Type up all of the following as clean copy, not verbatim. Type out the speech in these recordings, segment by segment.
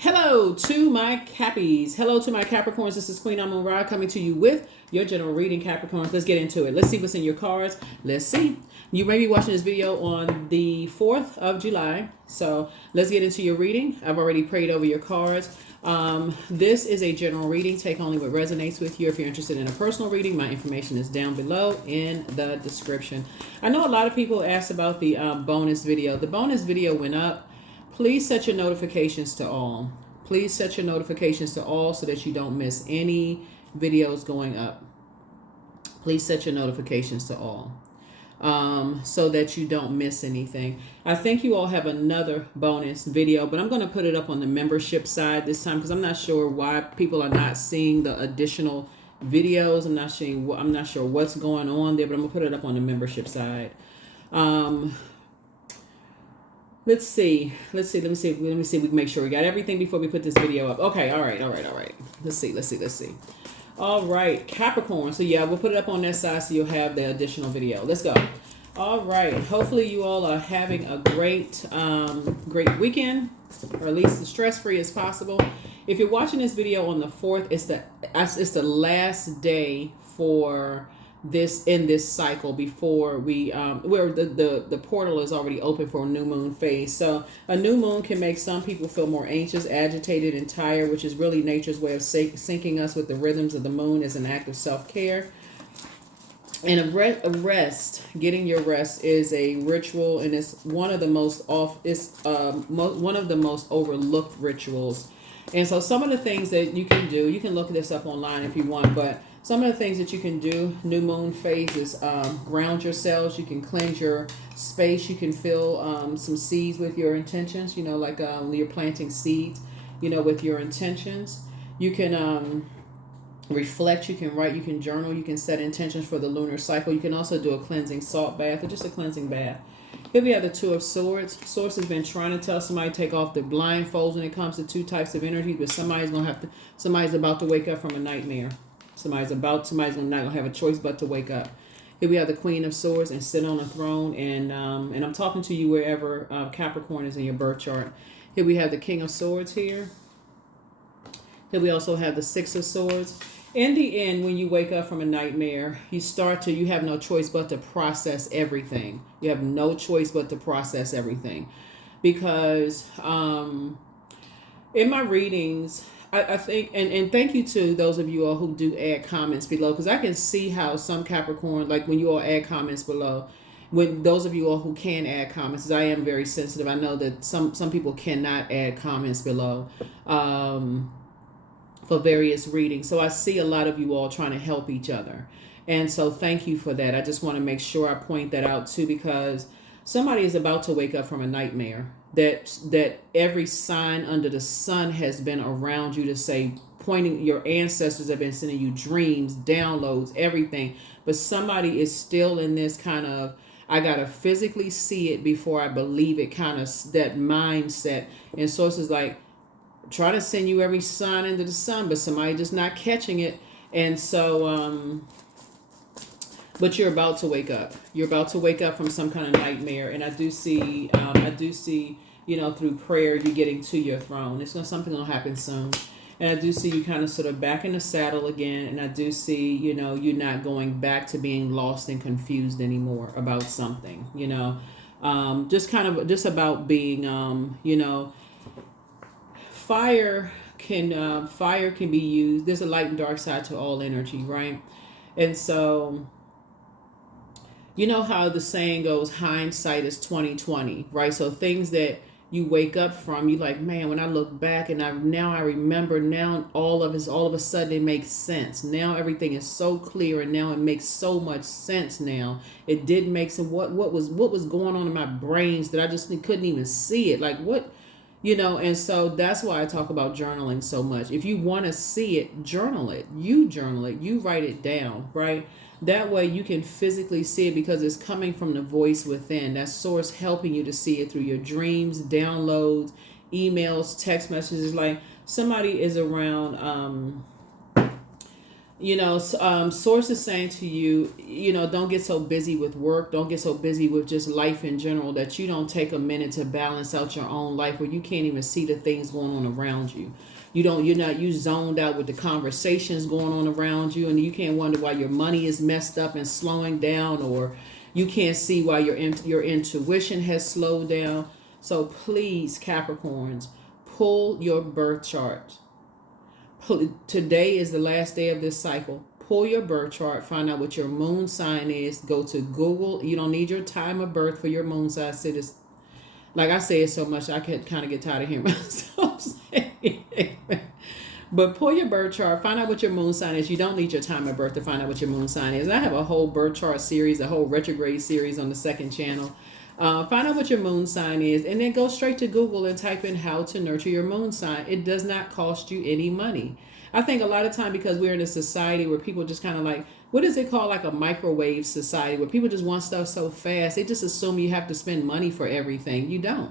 Hello to my Cappies. Hello to my Capricorns. This is Queen Amun Ra coming to you with your general reading, Capricorns. Let's get into it. Let's see what's in your cards. Let's see. You may be watching this video on the 4th of July. So let's get into your reading. I've already prayed over your cards. This is a general reading. Take only what resonates with you. If you're interested in a personal reading, my information is down below in the description. I know a lot of people asked about the bonus video. The bonus video went up. Please set your notifications to all. Please set your notifications to all so that you don't miss any videos going up. Please set your notifications to all so that you don't miss anything. I think you all have another bonus video, but I'm going to put it up on the membership side this time because I'm not sure why people are not seeing the additional videos. I'm not sure what's going on there, but I'm going to put it up on the membership side. Let's see. Let me see. We can make sure we got everything before we put this video up. Okay. All right. Let's see. All right. Capricorn. So yeah, we'll put it up on that side so you'll have the additional video. Let's go. All right. Hopefully you all are having a great weekend, or at least as stress-free as possible. If you're watching this video on the 4th, it's the last day for this cycle before we where the portal is already open for a new moon phase. So a new moon can make some people feel more anxious, agitated, and tired, which is really nature's way of syncing us with the rhythms of the moon as an act of self-care. And a rest, getting your rest, is a ritual, and it's one of the most one of the most overlooked rituals. And so some of the things that you can do, you can look this up online if you want, but some of the things that you can do, new moon phase, is ground yourselves. You can cleanse your space. You can fill some seeds with your intentions, like you're planting seeds, with your intentions. You can reflect, you can write, you can journal, you can set intentions for the lunar cycle. You can also do a cleansing salt bath or just a cleansing bath. Here we have the Two of Swords. Source has been trying to tell somebody to take off the blindfolds when it comes to two types of energy, but somebody's about to wake up from a nightmare. Somebody's not gonna have a choice but to wake up. Here we have the Queen of Swords and sit on a throne, and I'm talking to you wherever Capricorn is in your birth chart. Here we have the King of Swords here. Here we also have the Six of Swords. In the end, when you wake up from a nightmare, you have no choice but to process everything. You have no choice but to process everything. Because in my readings, I think, and thank you to those of you all who do add comments below, because I can see how some Capricorn, like when you all add comments below, when those of you all who can add comments, because I am very sensitive, I know that some people cannot add comments below for various readings. So I see a lot of you all trying to help each other. And so thank you for that. I just want to make sure I point that out too, because somebody is about to wake up from a nightmare that every sign under the sun has been around you to say, pointing, your ancestors have been sending you dreams, downloads, everything. But somebody is still in this kind of, I got to physically see it before I believe it, kind of that mindset. And sources like, try to send you every sign under the sun, but somebody just not catching it. And so, but you're about to wake up. You're about to wake up from some kind of nightmare. And I do see, through prayer, you getting to your throne. Something will happen soon. And I do see you kind of sort of back in the saddle again. And I do see, you're not going back to being lost and confused anymore about something, just about being, Fire can be used. There's a light and dark side to all energy, right? And so, you know how the saying goes, hindsight is 20/20, right? So things that you wake up from, you like, man, when I look back and I remember, now all of a sudden it makes sense. Now everything is so clear, and now it makes so much sense. Now it did make sense. What was going on in my brains that I just couldn't even see it. Like what? And so that's why I talk about journaling so much. If you want to see it, journal it. You journal it. You write it down, right? That way you can physically see it because it's coming from the voice within. That source helping you to see it through your dreams, downloads, emails, text messages. Like somebody is around You know, source is saying to you, you know, don't get so busy with work, don't get so busy with just life in general that you don't take a minute to balance out your own life where you can't even see the things going on around you. You zoned out with the conversations going on around you, and you can't wonder why your money is messed up and slowing down, or you can't see why your intuition has slowed down. So please, Capricorns, pull your birth chart. Today is the last day of this cycle. Pull your birth chart, find out what your moon sign is. Go to Google. You don't need your time of birth for your moon sign. Like I say it so much, I can kind of get tired of hearing myself say it. But pull your birth chart, find out what your moon sign is. You don't need your time of birth to find out what your moon sign is. I have a whole birth chart series, a whole retrograde series on the second channel. Find out what your moon sign is, and then go straight to Google and type in how to nurture your moon sign. It does not cost you any money. I think a lot of time, because we're in a society where people just kind of like, what is it called, like a microwave society, where people just want stuff so fast. They just assume you have to spend money for everything. You don't.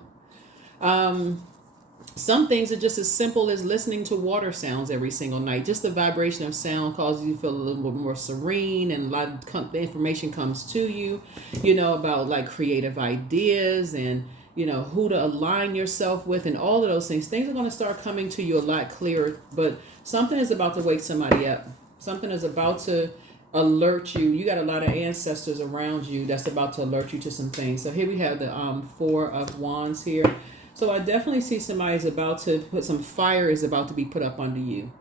Some things are just as simple as listening to water sounds every single night. Just the vibration of sound causes you to feel a little bit more serene, and a lot of the information comes to you, you know, about like creative ideas and, you know, who to align yourself with and all of those things. Things are going to start coming to you a lot clearer, but something is about to wake somebody up. Something is about to alert you. You got a lot of ancestors around you that's about to alert you to some things. So here we have the Four of Wands here. So I definitely see somebody's about to put some fire is about to be put up under you.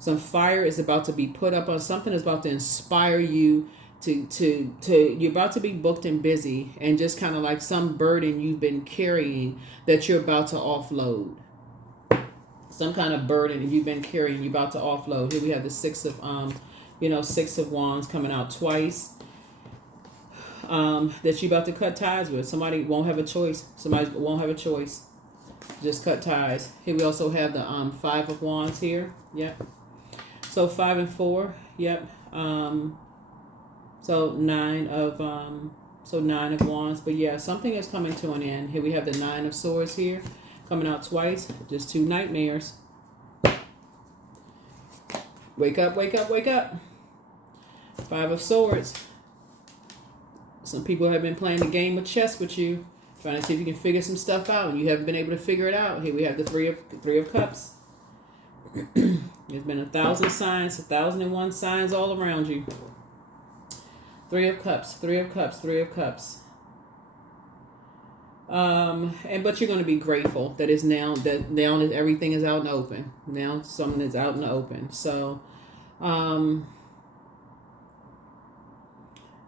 Some fire is about to be put up on something is about to inspire you to you're about to be booked and busy, and just kind of like some burden you've been carrying that you're about to offload. Some kind of burden you've been carrying, you're about to offload. Here we have the Six of Wands coming out twice. That you're about to cut ties with. Somebody won't have a choice. Somebody won't have a choice. Just cut ties. Here we also have the Five of Wands here. Yep. So 5 and 4. Yep. So nine of Wands. But yeah, something is coming to an end. Here we have the Nine of Swords here, coming out twice. Just two nightmares. Wake up, wake up, wake up. Five of Swords. Some people have been playing the game of chess with you, trying to see if you can figure some stuff out, and you haven't been able to figure it out. Here we have the Three of Cups. There's been 1,000 signs, 1,001 signs all around you. Three of Cups, Three of Cups, Three of Cups. But you're going to be grateful that it's now everything is out in the open. Now something is out in the open. So,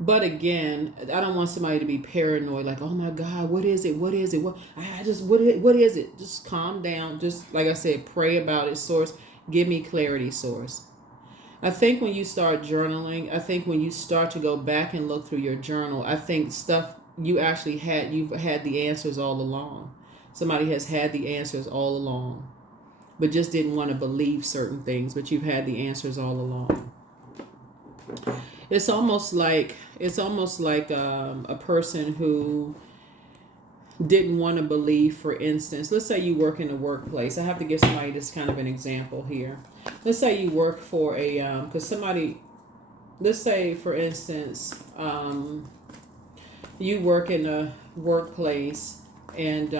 but again, I don't want somebody to be paranoid, like, oh my God, what is it? What is it? What is it? Just calm down. Just like I said, pray about it. Source, give me clarity, Source. I think when you start journaling, I think when you start to go back and look through your journal, I think stuff you've had the answers all along. Somebody has had the answers all along, but just didn't want to believe certain things, but you've had the answers all along. It's almost like a person who didn't want to believe. For instance, let's say you work in a workplace. I have to give somebody this kind of an example here. Let's say you work for let's say for instance, you work in a workplace, and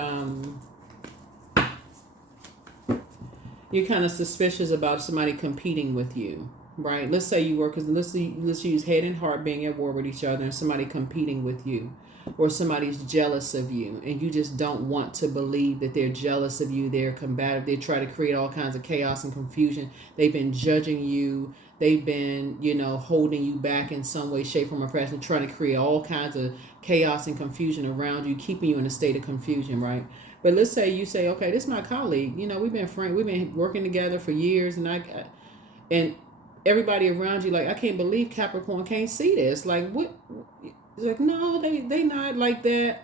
you're kind of suspicious about somebody competing with you. Right. Let's say you work, let's use head and heart being at war with each other, and somebody competing with you, or somebody's jealous of you, and you just don't want to believe that they're jealous of you. They're combative. They try to create all kinds of chaos and confusion. They've been judging you. They've been, holding you back in some way, shape, form, or fashion, trying to create all kinds of chaos and confusion around you, keeping you in a state of confusion, right? But let's say you say, okay, this is my colleague. We've been working together for years, and everybody around you, like, I can't believe Capricorn can't see this. Like, what? It's like, no, they not like that.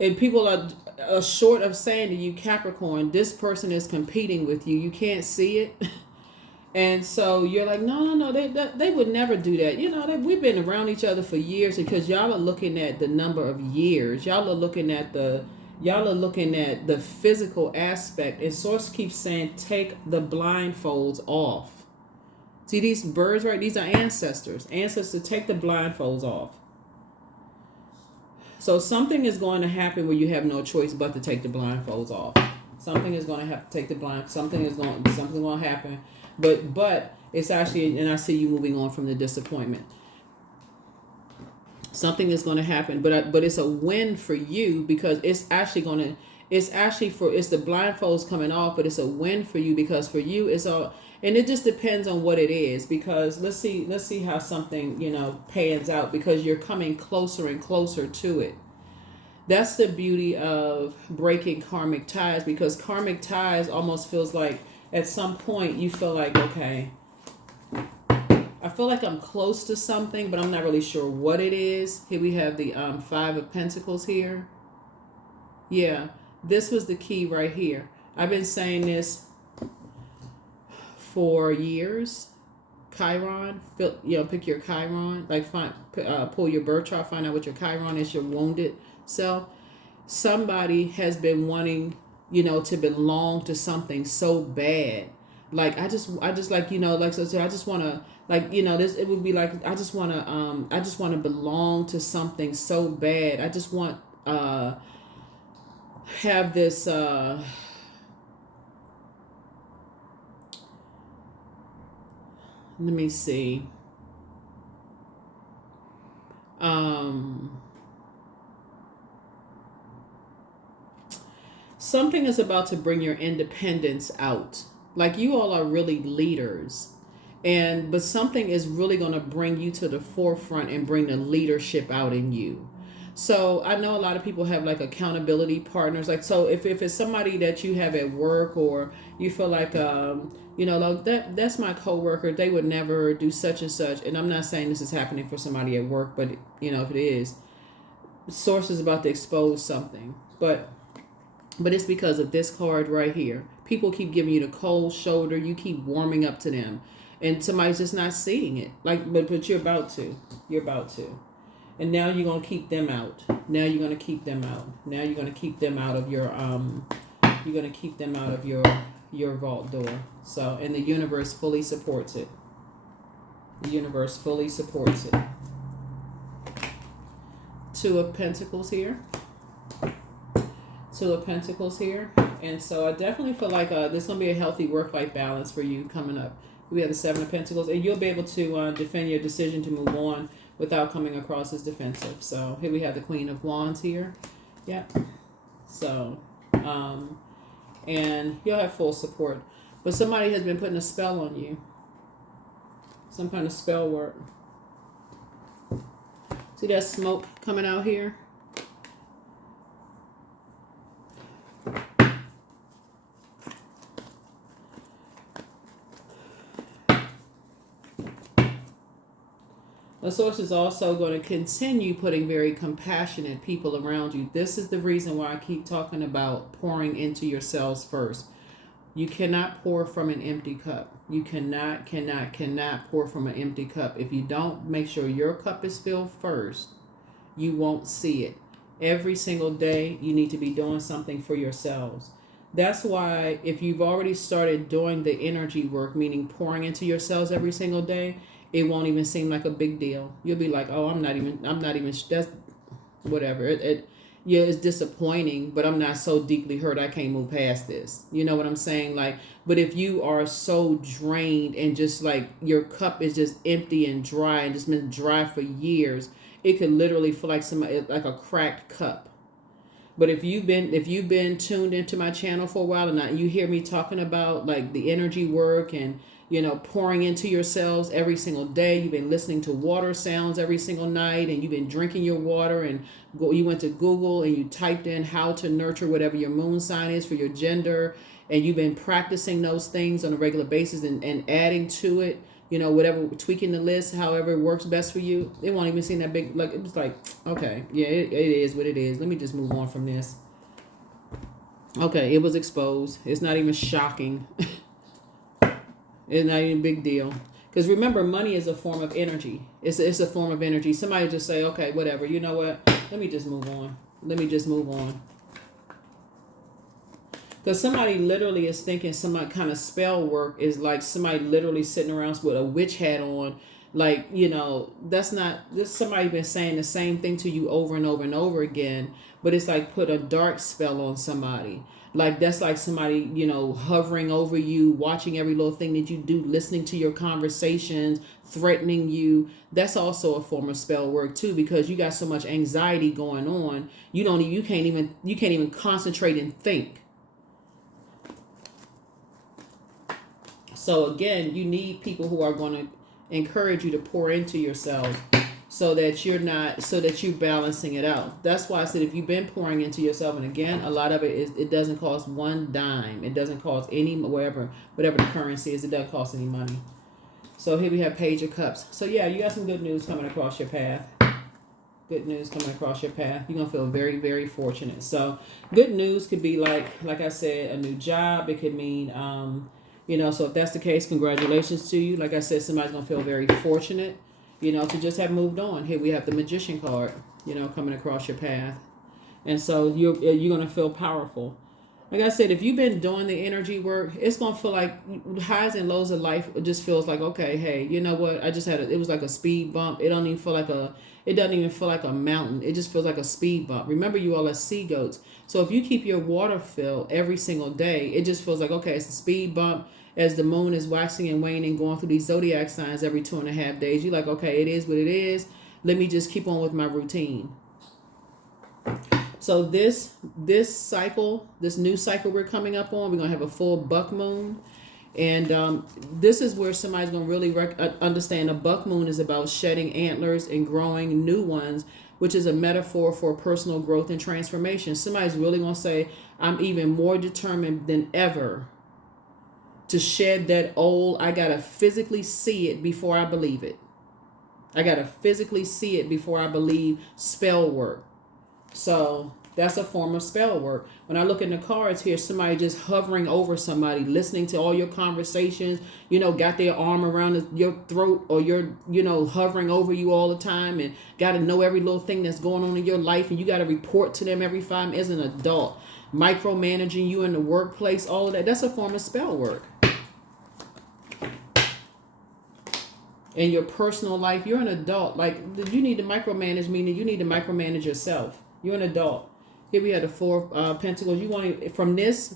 And people are short of saying to you, Capricorn, this person is competing with you. You can't see it. And so you're like, no, they would never do that. We've been around each other for years, because y'all are looking at the number of years. Y'all are looking at the Y'all are looking at the physical aspect, and Source keeps saying, take the blindfolds off. See these birds, right? These are ancestors. Ancestors, take the blindfolds off. So something is going to happen where you have no choice but to take the blindfolds off. Something is going to have to take the blind. Something's going to happen. But it's actually, and I see you moving on from the disappointment. Something is going to happen, but it's a win for you, because it's actually the blindfolds coming off, but it's a win for you, because for you it's all, and it just depends on what it is, because let's see how something, pans out, because you're coming closer and closer to it. That's the beauty of breaking karmic ties, because karmic ties almost feels like at some point you feel like, okay, I feel like I'm close to something, but I'm not really sure what it is. Here we have the Five of Pentacles here. Yeah, this was the key right here. I've been saying this for years. Chiron, pick your Chiron. Like pull your birth chart, find out what your Chiron is, your wounded self. Somebody has been wanting, to belong to something so bad. Like I just like, like, so I just want to, like, this, it would be like, I just want to belong to something so bad. I just want have this let me see. Something is about to bring your independence out. Like, you all are really leaders. But something is really going to bring you to the forefront and bring the leadership out in you. So I know a lot of people have like accountability partners. Like, so if it's somebody that you have at work, or you feel like, like that's my coworker, they would never do such and such. And I'm not saying this is happening for somebody at work, but if it is, Source is about to expose something. But it's because of this card right here. People keep giving you the cold shoulder. You keep warming up to them, and somebody's just not seeing it. Like, but you're about to. You're about to. And now you're gonna keep them out. Now you're gonna keep them out. Now you're gonna keep them out of your You're gonna keep them out of your vault door. So, and the universe fully supports it. The universe fully supports it. Two of Pentacles here. Two of Pentacles here. And so I definitely feel like there's going to be a healthy work-life balance for you coming up. We have the Seven of Pentacles, and you'll be able to defend your decision to move on without coming across as defensive. So here we have the Queen of Wands here. Yeah. So, and you'll have full support. But somebody has been putting a spell on you. Some kind of spell work. See that smoke coming out here? The Source is also going to continue putting very compassionate people around you. This is the reason why I keep talking about pouring into yourselves first. You cannot pour from an empty cup. You cannot pour from an empty cup. If you don't make sure your cup is filled first, you won't see it. Every single day, you need to be doing something for yourselves. That's why if you've already started doing the energy work, meaning pouring into yourselves every single day, it won't even seem like a big deal. You'll be like, oh, I'm not even, that's whatever. It's disappointing, but I'm not so deeply hurt I can't move past this. You know what I'm saying? Like, but if you are so drained and just like your cup is just empty and dry and just been dry for years, it could literally feel like like a cracked cup. But if you've been tuned into my channel for a while and you hear me talking about like the energy work and pouring into yourselves every single day. You've been listening to water sounds every single night, and you've been drinking your water, and you went to Google and you typed in how to nurture whatever your moon sign is for your gender, and you've been practicing those things on a regular basis and adding to it, whatever, tweaking the list, however it works best for you. It won't even seem that big. Like, it was like, okay, yeah, it is what it is. Let me just move on from this. Okay, it was exposed. It's not even shocking. It's not even a big deal. Because remember, money is a form of energy. It's a form of energy. Somebody just say, okay, whatever. You know what? Let me just move on. Because somebody literally is thinking some kind of spell work is like somebody literally sitting around with a witch hat on. Like, you know, that's not, this somebody been saying the same thing to you over and over and over again, but it's like put a dark spell on somebody. Like that's like somebody, you know, hovering over you, watching every little thing that you do, listening to your conversations, threatening you. That's also a form of spell work too, because you got so much anxiety going on. You can't even concentrate and think. So again, you need people who are going to encourage you to pour into yourself so that you're balancing it out. That's why I said if you've been pouring into yourself, and again, a lot of it doesn't cost one dime. It doesn't cost any, whatever the currency is, it doesn't cost any money. So here we have Page of Cups. So yeah, you got some good news coming across your path. Good news coming across your path. You're going to feel very, very fortunate. So good news could be like I said, a new job. It could mean, you know, so if that's the case, congratulations to you. Like I said, somebody's going to feel very fortunate, you know, to just have moved on. Here we have the Magician card, you know, coming across your path. And so you're going to feel powerful. Like I said, if you've been doing the energy work, it's going to feel like highs and lows of life. It just feels like, okay, hey, you know what? I just had it was like a speed bump. It doesn't even feel like a mountain. It just feels like a speed bump. Remember, you all are sea goats. So if you keep your water filled every single day, it just feels like, okay, it's a speed bump. As the moon is waxing and waning, going through these zodiac signs every 2.5 days, you're like, okay, it is what it is. Let me just keep on with my routine. So this cycle, this new cycle we're coming up on, we're going to have a full buck moon. And this is where somebody's going to really understand a buck moon is about shedding antlers and growing new ones, which is a metaphor for personal growth and transformation. Somebody's really going to say, I'm even more determined than ever to shed that old, I got to physically see it before I believe it. I got to physically see it before I believe spell work. So that's a form of spell work. When I look in the cards here, somebody just hovering over somebody, listening to all your conversations, you know, got their arm around your throat, or you're, you know, hovering over you all the time and got to know every little thing that's going on in your life. And you got to report to them every 5 minutes as an adult, micromanaging you in the workplace, all of that. That's a form of spell work. In your personal life, you're an adult. Like, you need to micromanage, meaning you need to micromanage yourself. You're an adult. Here we have the 4 of Pentacles. You want to, from this,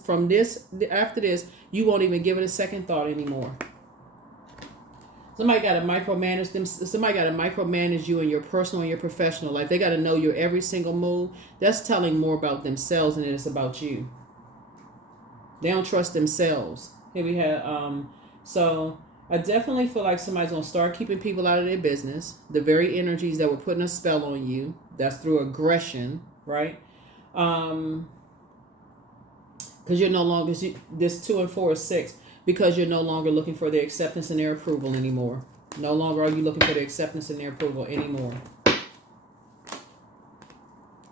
after this, you won't even give it a second thought anymore. Somebody got to micromanage them. Somebody got to micromanage you in your personal and your professional life. They got to know your every single move. That's telling more about themselves than it is about you. They don't trust themselves. Here we have, so I definitely feel like somebody's going to start keeping people out of their business. The very energies that were putting a spell on you. That's through aggression, right? Because you're no longer, this 2 and 4 is 6, because you're no longer looking for their acceptance and their approval anymore. No longer are you looking for their acceptance and their approval anymore.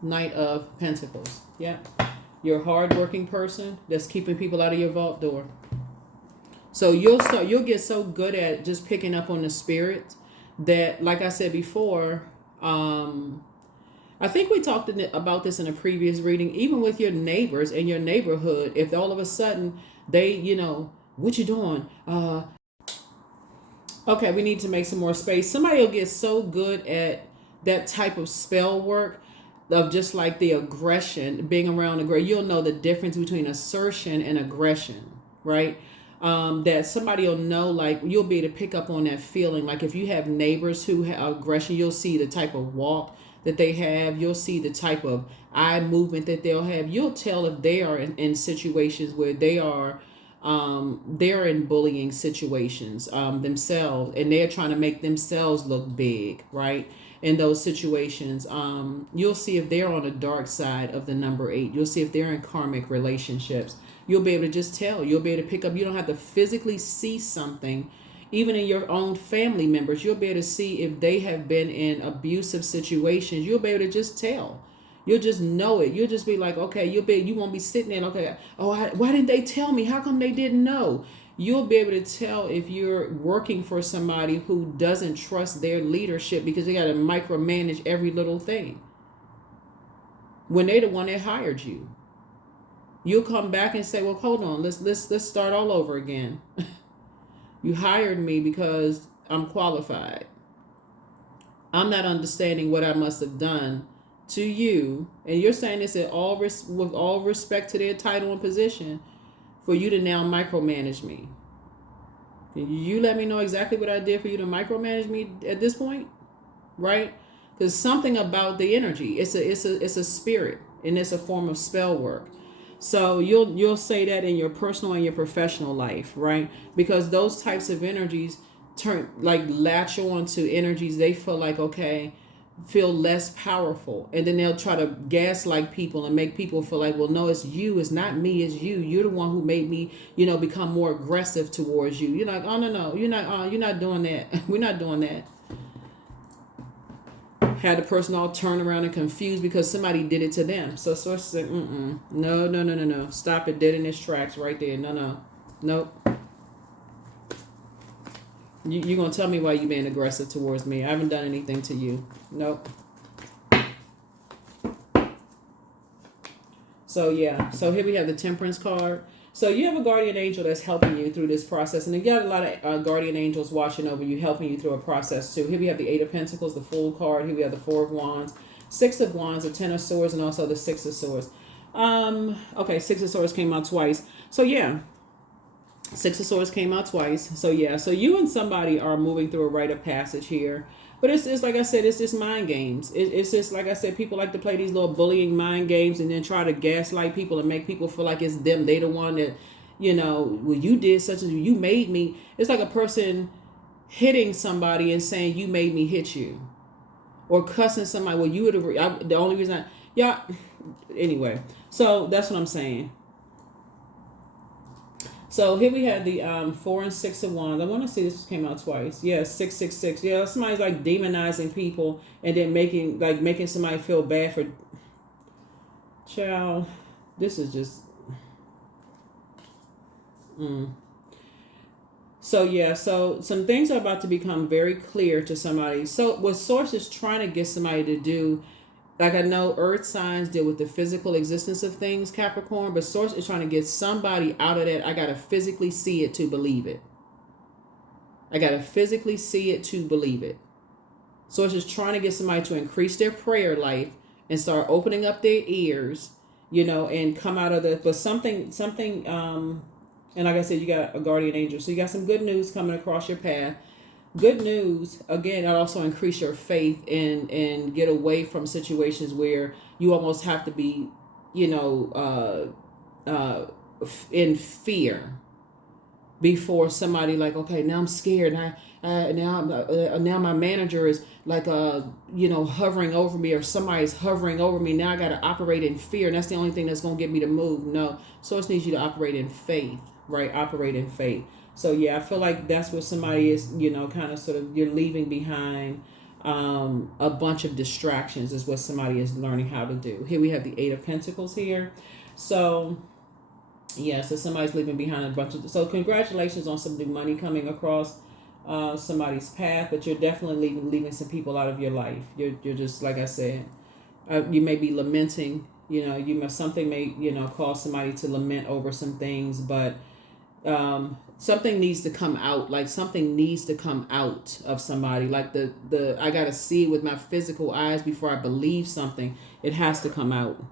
Knight of Pentacles. Yeah. You're a hardworking person that's keeping people out of your vault door. So you'll get so good at just picking up on the spirit that, like I said before, I think we talked about this in a previous reading, even with your neighbors in your neighborhood. If all of a sudden they, you know, what you doing? Okay, we need to make some more space. Somebody will get so good at that type of spell work of just like the aggression, being around aggression. You'll know the difference between assertion and aggression, right? That somebody will know, like you'll be able to pick up on that feeling. Like if you have neighbors who have aggression, you'll see the type of walk that they have. You'll see the type of eye movement that they'll have. You'll tell if they are in situations where they're in bullying situations themselves, and they're trying to make themselves look big, right? In those situations, you'll see if they're on the dark side of the number 8. You'll see if they're in karmic relationships. You'll be able to just tell. You'll be able to pick up. You don't have to physically see something. Even in your own family members, you'll be able to see if they have been in abusive situations. You'll be able to just tell. You'll just know it. You'll just be like, okay, you won't be sitting there, okay, why didn't they tell me? How come they didn't know? You'll be able to tell if you're working for somebody who doesn't trust their leadership because they got to micromanage every little thing when they're the one that hired you. you'll come back and say, well, hold on, let's start all over again. You hired me because I'm qualified. I'm not understanding what I must have done to you, and you're saying this with all respect to their title and position, for you to now micromanage me. Can you let me know exactly what I did for you to micromanage me at this point, right? Because something about the energy, it's a spirit, and it's a form of spell work. So you'll say that in your personal and your professional life, right? Because those types of energies latch on to energies they feel like, okay, feel less powerful, and then they'll try to gaslight people and make people feel like, well, no, it's you, it's not me, it's you're the one who made me, become more aggressive towards you. You're like, oh, no, you're not doing that. We're not doing that. Had the person all turned around and confused because somebody did it to them. So source said, no, stop it dead in its tracks right there. Nope. You're going to tell me why you're being aggressive towards me. I haven't done anything to you. Nope. So, yeah. So, here we have the Temperance card. So, you have a guardian angel that's helping you through this process. And you got a lot of guardian angels watching over you, helping you through a process, too. Here we have the 8 of Pentacles, the Fool card. Here we have the 4 of Wands, 6 of Wands, the 10 of Swords, and also the 6 of Swords. Okay, 6 of Swords came out twice. So, yeah. 6 of Swords came out twice. So, yeah. So, you and somebody are moving through a rite of passage here. But it's like I said, it's just mind games. It's just, like I said, people like to play these little bullying mind games and then try to gaslight people and make people feel like it's them. They the one that, well, you did such as you made me. It's like a person hitting somebody and saying, you made me hit you. Or cussing somebody. Well, you would the only reason anyway. So, that's what I'm saying. So here we have the 4 and 6 of Wands. I want to see this came out twice. Yeah, 666. Yeah, somebody's like demonizing people and then making somebody feel bad for. Child, this is just. So yeah, so some things are about to become very clear to somebody. So what Source is trying to get somebody to do. Like I know earth signs deal with the physical existence of things, Capricorn, but Source is trying to get somebody out of that. I got to physically see it to believe it. I got to physically see it to believe it. Source is trying to get somebody to increase their prayer life and start opening up their ears, and come out of the, but something, and like I said, you got a guardian angel. So you got some good news coming across your path. Good news, again, I'll also increase your faith and get away from situations where you almost have to be, in fear before somebody like, okay, now I'm scared. Now my manager is like, hovering over me, or somebody's hovering over me. Now I got to operate in fear. And that's the only thing that's going to get me to move. No, Source needs you to operate in faith, right? Operate in faith. So, yeah, I feel like that's what somebody is, kind of sort of, you're leaving behind a bunch of distractions is what somebody is learning how to do. Here we have the 8 of Pentacles here. So, yeah, so somebody's leaving behind a bunch of, so congratulations on some new money coming across somebody's path, but you're definitely leaving some people out of your life. You're just, like I said, you may be lamenting, something may, cause somebody to lament over some things, but something needs to come out. Like something needs to come out of somebody. Like the I gotta see it with my physical eyes before I believe something. It has to come out.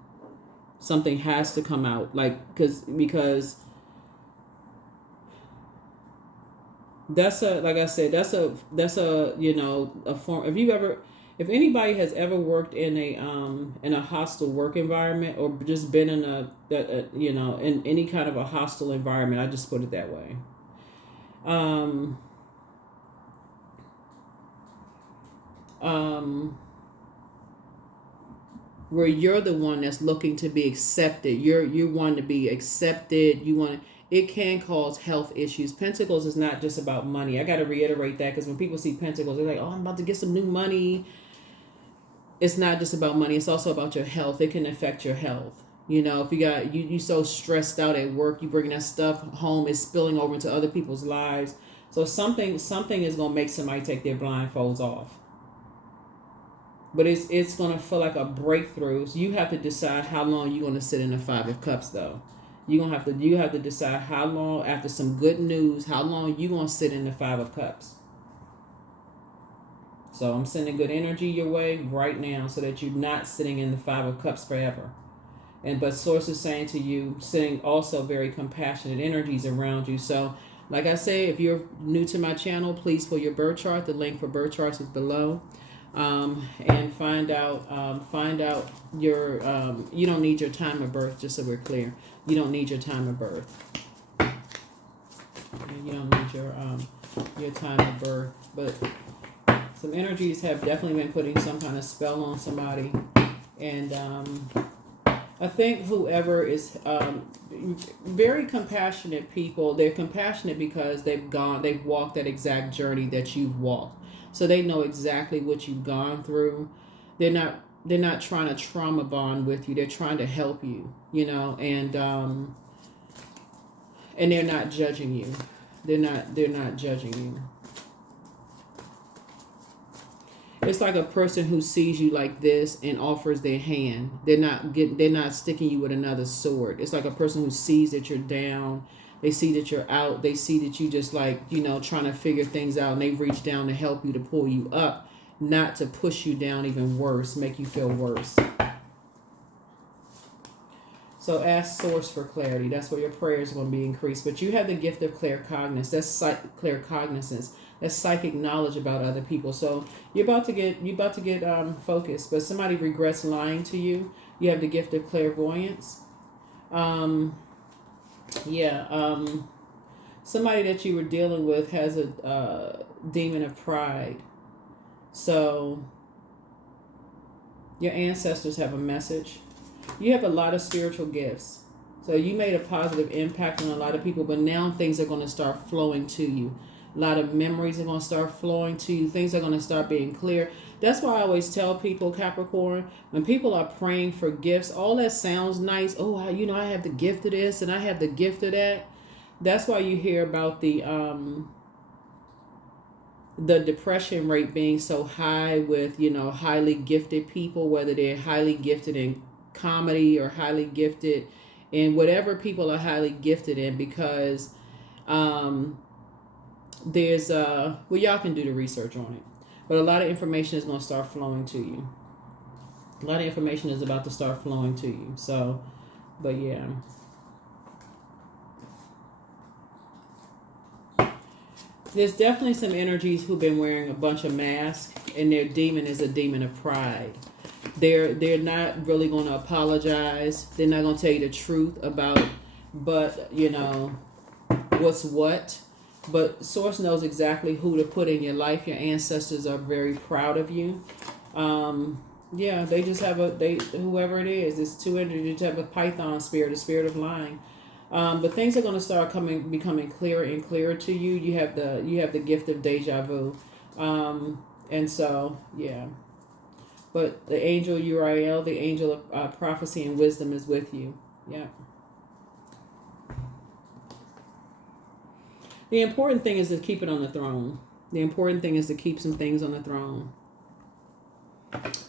Something has to come out. Like because that's a, like I said, that's a a form. If anybody has ever worked in a hostile work environment, or just been in in any kind of a hostile environment, I just put it that way. Where you're the one that's looking to be accepted, you want to be accepted. It can cause health issues. Pentacles is not just about money. I got to reiterate that, because when people see Pentacles, they're like, oh, I'm about to get some new money. It's not just about money. It's also about your health. It can affect your health. If you got you so stressed out at work, you bring that stuff home, it's spilling over into other people's lives. So something is going to make somebody take their blindfolds off. But it's going to feel like a breakthrough. So you have to decide how long you're going to sit in the 5 of Cups, though. You have to decide how long, after some good news, how long you gonna sit in the Five of Cups. So I'm sending good energy your way right now so that you're not sitting in the Five of Cups forever. But Source is saying to you, sending also very compassionate energies around you. So like I say, if you're new to my channel, please pull your birth chart. The link for birth charts is below. And find out your, you don't need your time of birth, just so we're clear. You don't need your time of birth. You don't need your time of birth. But some energies have definitely been putting some kind of spell on somebody. And I think whoever is very compassionate people, they're compassionate because they've walked that exact journey that you've walked. So they know exactly what you've gone through. They're not trying to trauma bond with you. They're trying to help you, you know, and they're not judging you. They're not judging you. It's like a person who sees you like this and offers their hand. They're not sticking you with another sword. It's like a person who sees that you're down. They see that you're out. They see that you just like, you know, trying to figure things out, and they reach down to help you, to pull you up, not to push you down even worse, make you feel worse. So ask Source for clarity. That's where your prayers are going to be increased. But you have the gift of claircognizance. That's claircognizance. That's psychic knowledge about other people. So you're about to get focused. But somebody regrets lying to you. You have the gift of clairvoyance. Somebody that you were dealing with has a demon of pride. So your ancestors have a message. You have a lot of spiritual gifts. So you made a positive impact on a lot of people, but now things are going to start flowing to you. A lot of memories are going to start flowing to you. Things are going to start being clear. That's why I always tell people, Capricorn, when people are praying for gifts, all that sounds nice. Oh, I have the gift of this and I have the gift of that. That's why you hear about the depression rate being so high with, you know, highly gifted people, whether they're highly gifted in comedy or highly gifted in whatever people are highly gifted in, because there's y'all can do the research on it, but a lot of information is going to start flowing to you. A lot of information is about to start flowing to you. So, but yeah. There's definitely some energies who've been wearing a bunch of masks, and their demon is a demon of pride. They're not really going to apologize. They're not going to tell you the truth about, but you know, what's what. But Source knows exactly who to put in your life. Your ancestors are very proud of you. They just have whoever it is, it's two energies. You have a Python spirit, a spirit of lying. But things are going to start becoming clearer and clearer to you. You have the gift of deja vu, and so yeah. But the angel Uriel, the angel of prophecy and wisdom, is with you. Yeah. The important thing is to keep it on the throne. The important thing is to keep some things on the throne.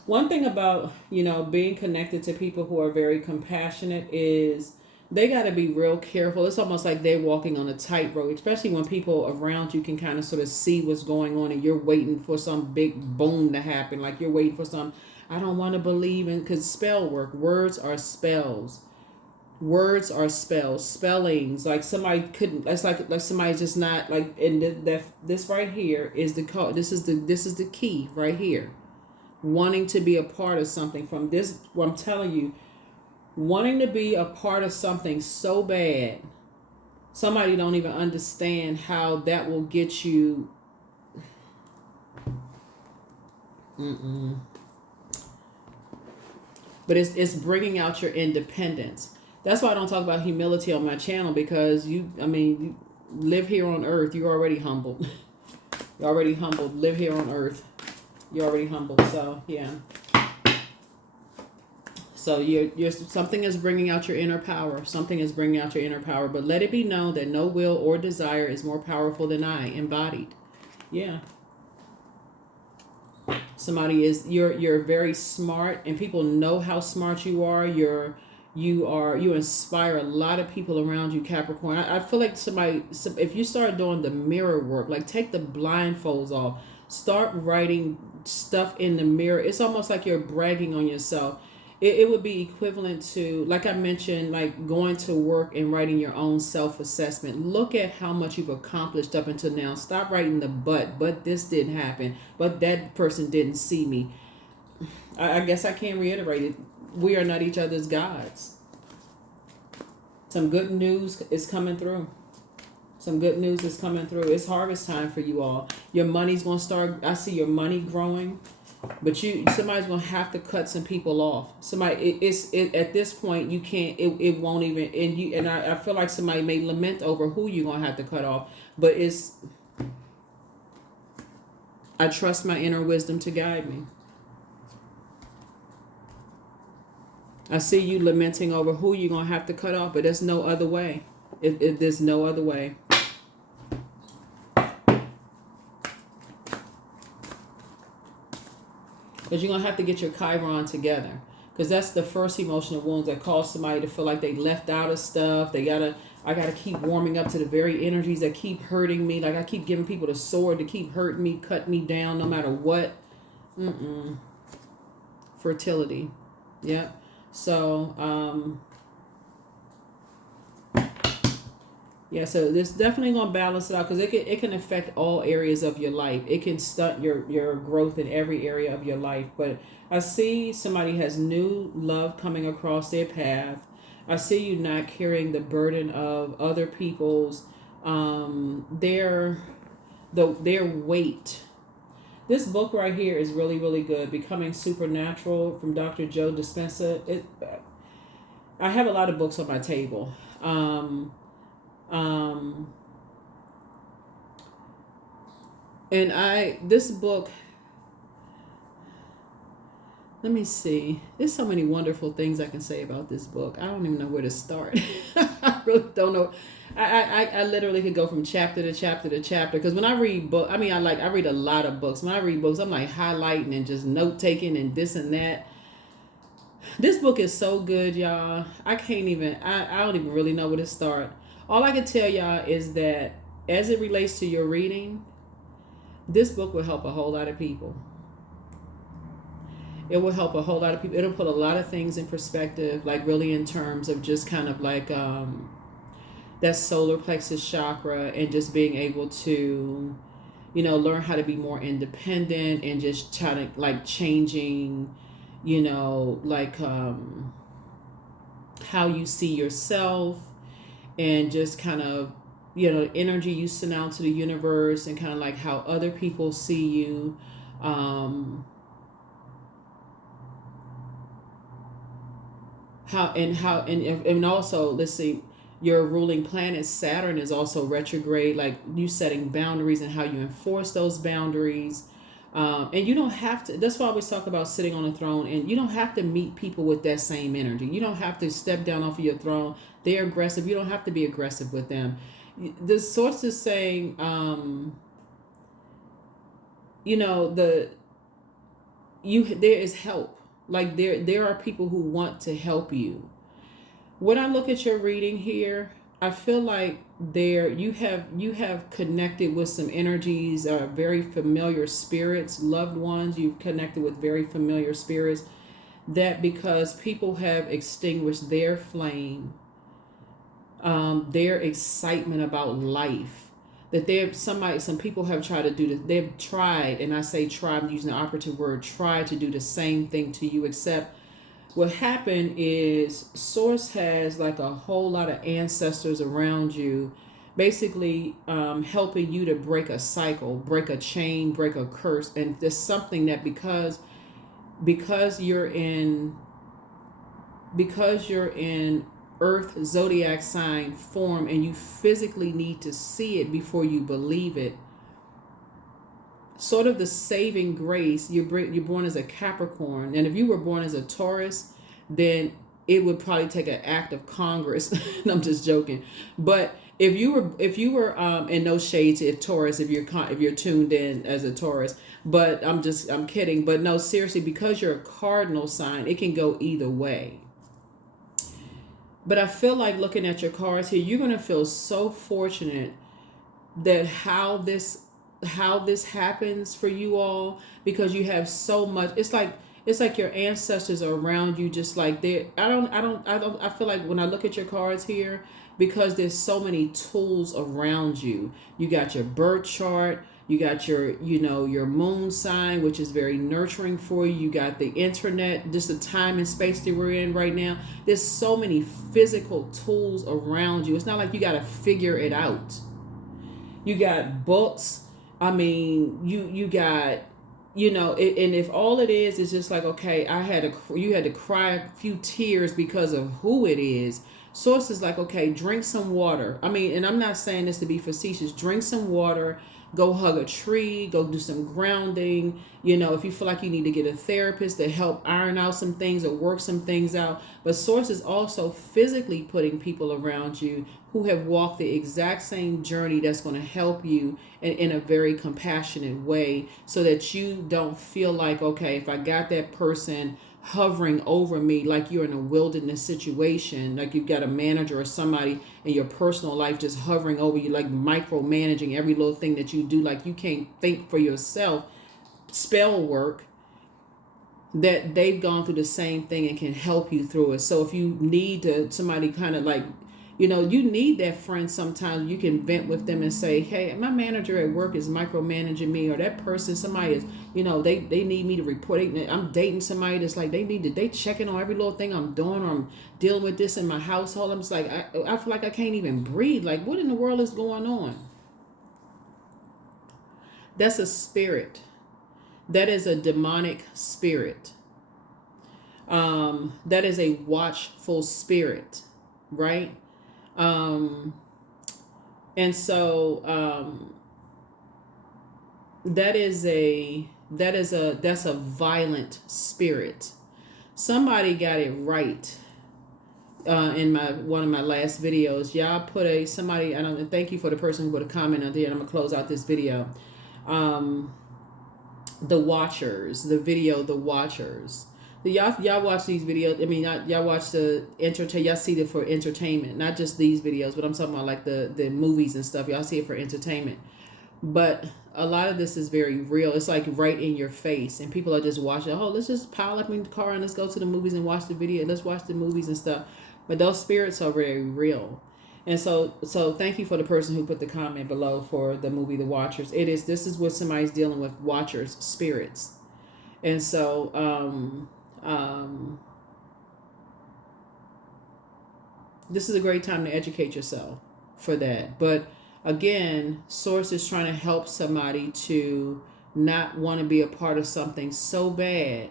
One thing about, you know, being connected to people who are very compassionate is they got to be real careful. It's almost like they're walking on a tightrope, especially when people around you can kind of sort of see what's going on and you're waiting for some big boom to happen. Like you're waiting for some, I don't want to believe in, because spell work, words are spells. Words are spells, spellings. Like somebody couldn't. That's like somebody's just not like. And this right here is the code. This is the key right here. Wanting to be a part of something from this. What I'm telling you, wanting to be a part of something so bad, somebody don't even understand how that will get you. But it's bringing out your independence. That's why I don't talk about humility on my channel, because you live here on earth. You're already humbled. You're already humbled. Live here on earth. You're already humbled. So, yeah. So you're something is bringing out your inner power. Something is bringing out your inner power. But let it be known that no will or desire is more powerful than I, embodied. Yeah. Somebody is, you're very smart, and people know how smart you are. You inspire a lot of people around you, Capricorn. I feel like if you start doing the mirror work, like take the blindfolds off, start writing stuff in the mirror. It's almost like you're bragging on yourself. It would be equivalent to, like I mentioned, like going to work and writing your own self-assessment. Look at how much you've accomplished up until now. Stop writing the but this didn't happen, but that person didn't see me. I guess I can't reiterate it. We are not each other's gods. Some good news is coming through. Some good news is coming through. It's harvest time for you all. Your money's going to start. I see your money growing. But somebody's going to have to cut some people off. At this point, you can't, it won't even, and I feel like somebody may lament over who you're going to have to cut off. But I trust my inner wisdom to guide me. I see you lamenting over who you're going to have to cut off, but there's no other way. There's no other way. Because you're going to have to get your Chiron together. Because that's the first emotional wounds that cause somebody to feel like they left out of stuff. I got to keep warming up to the very energies that keep hurting me. Like I keep giving people the sword to keep hurting me, cut me down no matter what. Fertility. Yep. So, yeah, so this definitely going to balance it out because it can affect all areas of your life. It can stunt your growth in every area of your life. But I see somebody has new love coming across their path. I see you not carrying the burden of other people's, their weight. This book right here is really, really good. Becoming Supernatural from Dr. Joe Dispenza. I have a lot of books on my table. This book, let me see. There's so many wonderful things I can say about this book. I don't even know where to start. I really don't know. I literally could go from chapter to chapter to chapter. Because when I read I read a lot of books. When I read books, I'm like highlighting and just note taking and this and that. This book is so good, y'all. I don't even really know where to start. All I can tell y'all is that as it relates to your reading, this book will help a whole lot of people. It will help a whole lot of people. It'll put a lot of things in perspective, like really in terms of just kind of like that solar plexus chakra and just being able to, learn how to be more independent and just try to like changing, how you see yourself. And just kind of, energy you send out to the universe and kind of like how other people see you. And also, let's see, your ruling planet, Saturn, is also retrograde, like you setting boundaries and how you enforce those boundaries. And you don't have to, that's why I always talk about sitting on a throne, and you don't have to meet people with that same energy. You don't have to step down off of your throne. They're aggressive. You don't have to be aggressive with them. The source is saying, there is help. Like there are people who want to help you. When I look at your reading here, I feel like you have connected with some energies, very familiar spirits, loved ones. You've connected with very familiar spirits that because people have extinguished their flame, their excitement about life, that some people have tried to do this. They've tried, and I say try, I'm using the operative word, try to do the same thing to you, except what happened is Source has like a whole lot of ancestors around you, basically helping you to break a cycle, break a chain, break a curse. And there's something that because you're in Earth Zodiac Sign form and you physically need to see it before you believe it, sort of the saving grace, you're born as a Capricorn, and if you were born as a Taurus, then it would probably take an act of Congress. I'm just joking, but if you were and no shade to Taurus, if you're tuned in as a Taurus, but I'm kidding, but no, seriously, because you're a cardinal sign, it can go either way. But I feel like looking at your cards here, you're going to feel so fortunate that how this happens for you all, because you have so much. It's like your ancestors are around you, just like they I feel like when I look at your cards here, because there's so many tools around you. You got your birth chart, you got your moon sign, which is very nurturing for you. You got the internet, just the time and space that we're in right now. There's so many physical tools around you. It's not like you got to figure it out. You got books. I mean, you got, and if all it is just like, okay, you had to cry a few tears because of who it is. Source is like, okay, drink some water. I mean, and I'm not saying this to be facetious. Drink some water. Go hug a tree. Go do some grounding. If you feel like you need to get a therapist to help iron out some things or work some things out. But Source is also physically putting people around you who have walked the exact same journey that's going to help you in a very compassionate way, so that you don't feel like, okay, if I got that person hovering over me, like you're in a wilderness situation, like you've got a manager or somebody in your personal life just hovering over you, like micromanaging every little thing that you do, like you can't think for yourself. Spell work, that they've gone through the same thing and can help you through it. So if you need somebody kind of like, you need that friend sometimes. You can vent with them and say, hey, my manager at work is micromanaging me, or that person, somebody is, they need me to report. I'm dating somebody that's like, they checking on every little thing I'm doing, or I'm dealing with this in my household. I'm just like, I feel like I can't even breathe. Like, what in the world is going on? That's a spirit. That is a demonic spirit. That is a watchful spirit, right? And so that's a violent spirit. Somebody got it right in one of my last videos. Y'all put somebody, I don't, thank you for the person who put a comment on there, and I'm gonna close out this video. The Watchers, the video, The Watchers. Y'all watch these videos. I mean, y'all watch the entertain. Y'all see it for entertainment, not just these videos. But I'm talking about like the movies and stuff. Y'all see it for entertainment. But a lot of this is very real. It's like right in your face, and people are just watching. Oh, let's just pile up in the car and let's go to the movies and watch the video. Let's watch the movies and stuff. But those spirits are very real. And so thank you for the person who put the comment below for the movie The Watchers. This is what somebody's dealing with, watchers, spirits. And so this is a great time to educate yourself for that. But again, Source is trying to help somebody to not want to be a part of something so bad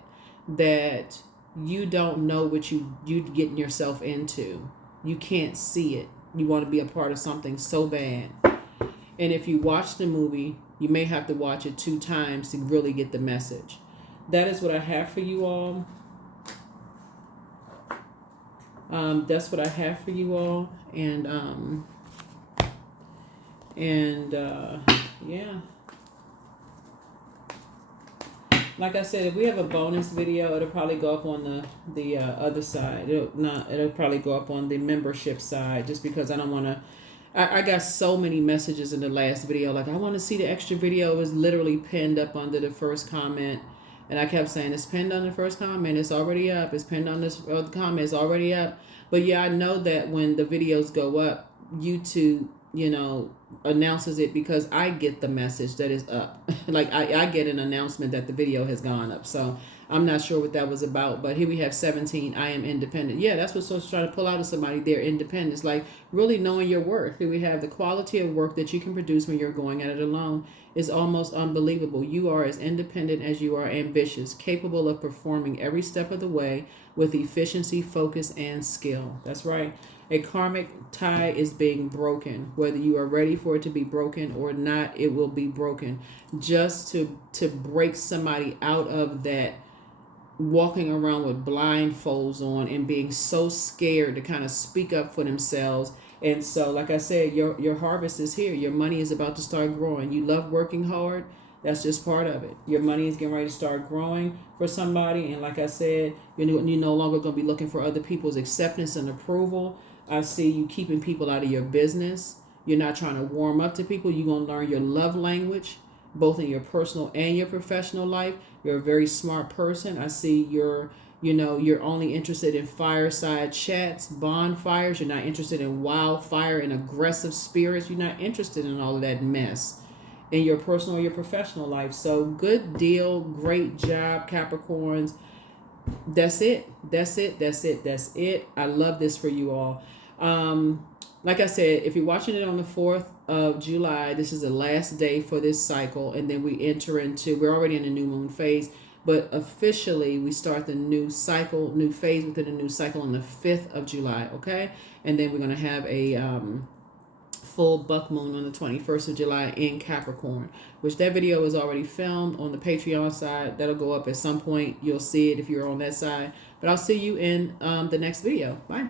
that you don't know what you getting yourself into. You can't see it. You want to be a part of something so bad. And if you watch the movie, you may have to watch it 2 times to really get the message. That is what I have for you all. That's what I have for you all. And yeah. Like I said, if we have a bonus video, it'll probably go up on the other side. It'll probably go up on the membership side, just because I don't want to. I got so many messages in the last video, like, I want to see the extra video. It was literally pinned up under the first comment, and I kept saying, it's pinned on the first comment, it's already up. It's pinned on this other comment, it's already up. But yeah, I know that when the videos go up, YouTube, announces it, because I get the message that is up. Like I get an announcement that the video has gone up. So I'm not sure what that was about. But here we have 17. I am independent. Yeah, that's what Source is trying to pull out of somebody. Their independence, like really knowing your worth. Here we have the quality of work that you can produce when you're going at it alone is almost unbelievable. You are as independent as you are ambitious, capable of performing every step of the way with efficiency, focus, and skill. That's right. A karmic tie is being broken. Whether you are ready for it to be broken or not, it will be broken. Just to break somebody out of that walking around with blindfolds on and being so scared to kind of speak up for themselves. And so, like I said, your harvest is here. Your money is about to start growing. You love working hard. That's just part of it. Your money is getting ready to start growing for somebody. And like I said, you're no longer going to be looking for other people's acceptance and approval. I see you keeping people out of your business. You're not trying to warm up to people. You're going to learn your love language, both in your personal and your professional life. You're a very smart person. I see you're only interested in fireside chats, bonfires. You're not interested in wildfire and aggressive spirits. You're not interested in all of that mess in your personal or your professional life. So good deal. Great job, Capricorns. That's it. That's it. That's it. That's it. I love this for you all. Like I said, if you're watching it on the 4th of July, this is the last day for this cycle. And then we're already in the new moon phase. But officially, we start the new cycle, new phase within the new cycle on the 5th of July, okay? And then we're going to have a full buck moon on the 21st of July in Capricorn, which that video is already filmed on the Patreon side. That'll go up at some point. You'll see it if you're on that side. But I'll see you in the next video. Bye.